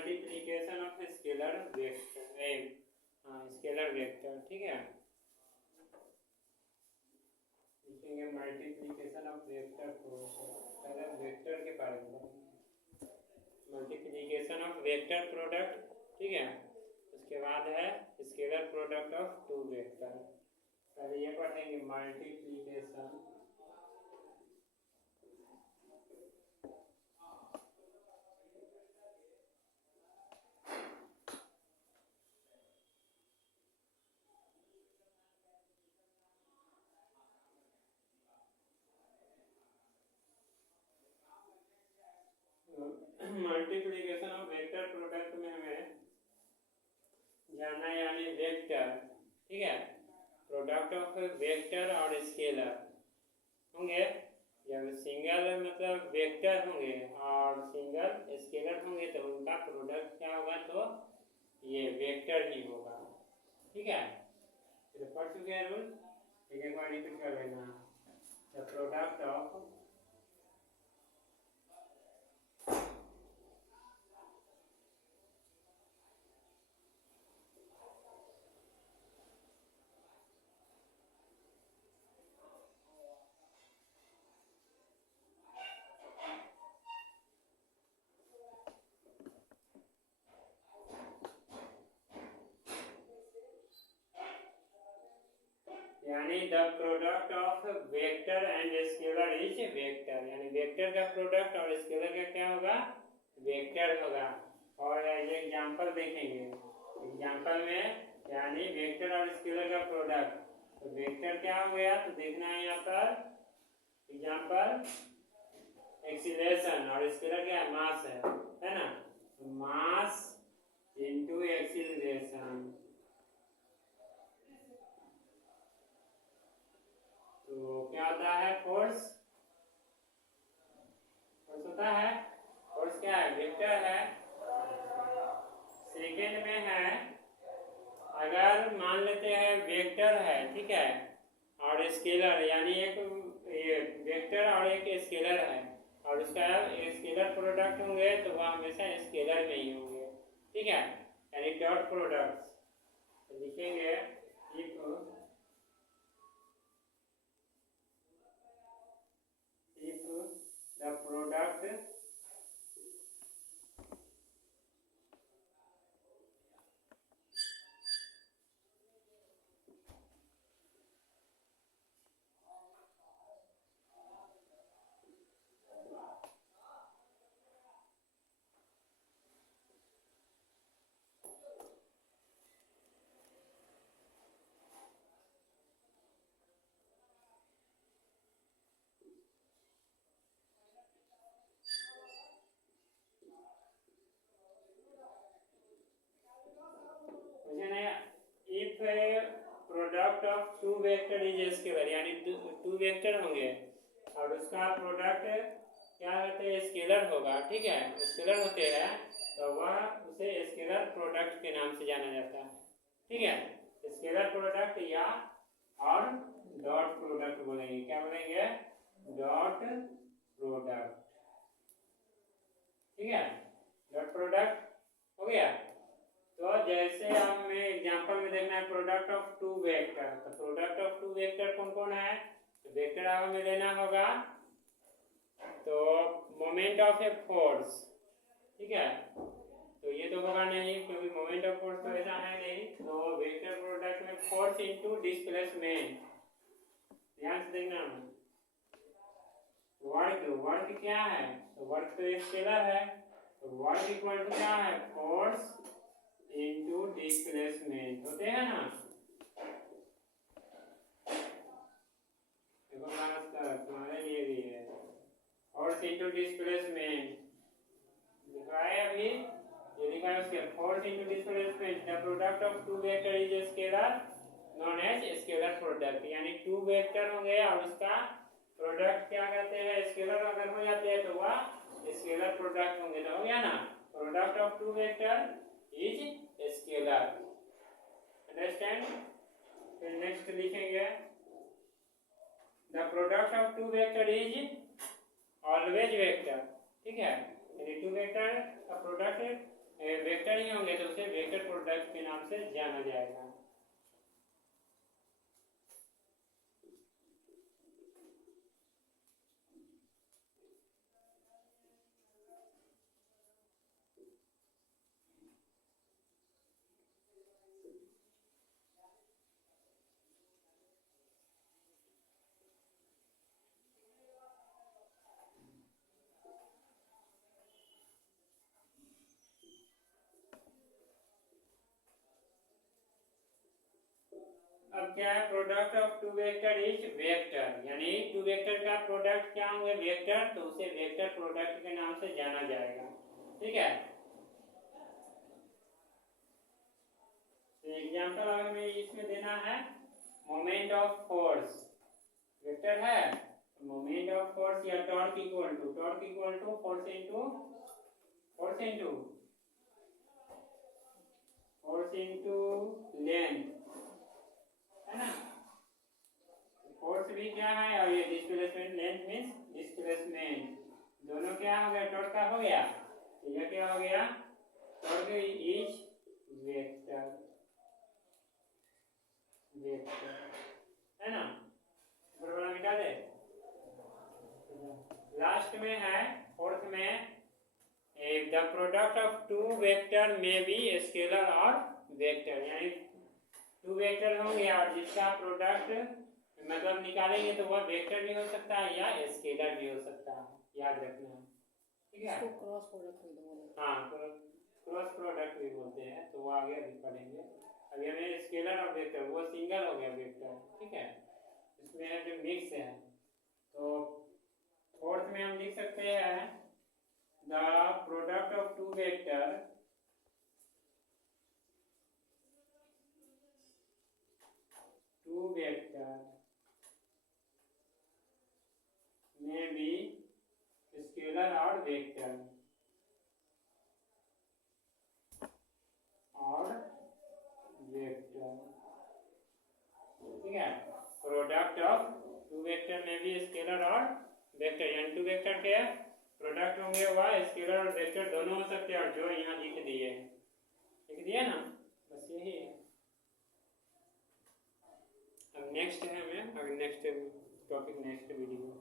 Multiplication of scalar vector, scalar vector, ठीक है। लिखेंगे मल्टीप्लिकेशन ऑफ वेक्टर प्रोडक्ट, पहले वेक्टर के बारे में मल्टीप्लिकेशन ऑफ वेक्टर प्रोडक्ट, ठीक है। उसके बाद है scalar product of two vector. पहले ये पढ़ेंगे multiplication multiplication of vector product में हमें जानना है यानी वेक्टर, ठीक है। प्रोडक्ट ऑफ वेक्टर और स्केलर होंगे, जब सिंगल मतलब वेक्टर होंगे और सिंगल स्केलर होंगे तो उनका प्रोडक्ट क्या होगा, तो ये वेक्टर ही होगा, ठीक है। तो पढ़ चुके हैं रूल, एक बार रिपीट कर लेना। द प्रोडक्ट ऑफ यानी the product of vector and scalar is vector, यानी वेक्टर का प्रोडक्ट और स्केलर का क्या होगा, वेक्टर होगा। और ये एग्जांपल देखेंगे, एग्जांपल में यानी वेक्टर और स्केलर का प्रोडक्ट, तो वेक्टर क्या हो गया तो देखना है यहाँ पर एग्जांपल एक्सीलरेशन, और स्केलर क्या है, मास है ना। मास इनटू एक्सीलरेशन, तो क्या होता है, फोर्स, फोर्स होता है, फोर्स क्या है, वेक्टर है। सेकेंड में है, अगर मान लेते हैं वेक्टर है, ठीक है, और स्केलर यानी एक ये वेक्टर और एक स्केलर है, और उसका स्केलर प्रोडक्ट होंगे तो वह हमेशा स्केलर में ही होंगे, ठीक है, यानी डॉट प्रोडक्ट्स। तो लिखेंगे if the product if a product of two vector is scalar, यानी टू वेक्टर होंगे और उसका प्रोडक्ट क्या रहते हैं, स्केलर होगा, ठीक है, स्केलर होते हैं तो वह उसे स्केलर प्रोडक्ट के नाम से जाना जाता है, ठीक है। स्केलर प्रोडक्ट या और डॉट प्रोडक्ट बोलेंगे, क्या बोलेंगे, डॉट प्रोडक्ट, ठीक है, डॉट प्रोडक्ट हो गया। तो जैसे हमें एग्जांपल में देखना है प्रोडक्ट ऑफ टू वेक्टर, तो प्रोडक्ट ऑफ टू वेक्टर कौन कौन है, तो वेक्टर हमें लेना होगा तो मोमेंट ऑफ ए फोर्स, ठीक है, तो ये तो होगा नहीं क्योंकि मोमेंट ऑफ फोर्स तो ऐसा है नहीं, तो वेक्टर प्रोडक्ट में फोर्स इनटू डिस्प्लेसमेंट, ध्यान से देखना। वर्क, वर्क क्या है, तो वर्क तो स्केलर है, तो वर्क इक्वल टू क्या है, फोर्स इनटू डिस्प्लेसमेंट, होते हैं ना, देखो तुम्हारे लिए भी है, फोर्स इनटू डिस्प्लेसमेंट लिखा है अभी, ये लिखा है उसके force into displacement, the product of two vector is scalar known as scalar product, यानी टू वेक्टर होंगे और उसका प्रोडक्ट क्या कहते हैं, स्केलर अगर हो जाते हैं तो वह स्केलर प्रोडक्ट होंगे, तो हो गया ना, product of two vector is scalar, understand. फिर नेक्स्ट लिखेंगे the product of two vector is always vector, ठीक है, यानी टू वेक्टर का प्रोडक्ट वेक्टर प्रोडक्ट के नाम से जाना जाएगा। अब क्या है, product of two vector is vector, यानी टू वेक्टर का प्रोडक्ट क्या होंगे, वेक्टर, तो उसे वेक्टर प्रोडक्ट के नाम से जाना जाएगा। ठीक है, तो एग्जांपल हमें इसमें देना है मोमेंट ऑफ फोर्स, वेक्टर है, मोमेंट ऑफ फोर्स या torque equal to force into length, है ना। फोर्स भी क्या है और ये डिस्प्लेसमेंट, लेंथ मींस डिस्प्लेसमेंट, दोनों क्या हो गया, टॉर्क का हो गया, तो यह क्या हो गया, टॉर्क इज वेक्टर, है ना। बड़ा मिटा दे। लास्ट में है फोर्थ में, the product of two vector may be scalar और वेक्टर, यानी टू वेक्टर होंगे और जिसका प्रोडक्ट मतलब निकालेंगे तो वह वेक्टर भी हो सकता है या स्केलर भी हो सकता है, याद रखना। ठीक है, क्रॉस प्रोडक्ट भी बोलते हैं। हाँ, क्रॉस प्रोडक्ट भी बोलते हैं, तो वो आगे अभी पढ़ेंगे। अभी हमें स्केलर और वेक्टर, वो सिंगल हो गया वेक्टर। ठीक है, इसमें है जो मिक्स है, तो फोर्थ में हम लिख सकते हैं the product of two vector में भी स्केलर और वेक्टर ठीक है, प्रोडक्ट ऑफ टू वेक्टर में भी स्केलर और वेक्टर, यानी टू वेक्टर के प्रोडक्ट होंगे वह स्केलर और वेक्टर दोनों हो सकते हैं, और जो यहाँ लिख दिए ना, बस यही है। अब नेक्स्ट है हमें, अगर नेक्स्ट टॉपिक नेक्स्ट वीडियो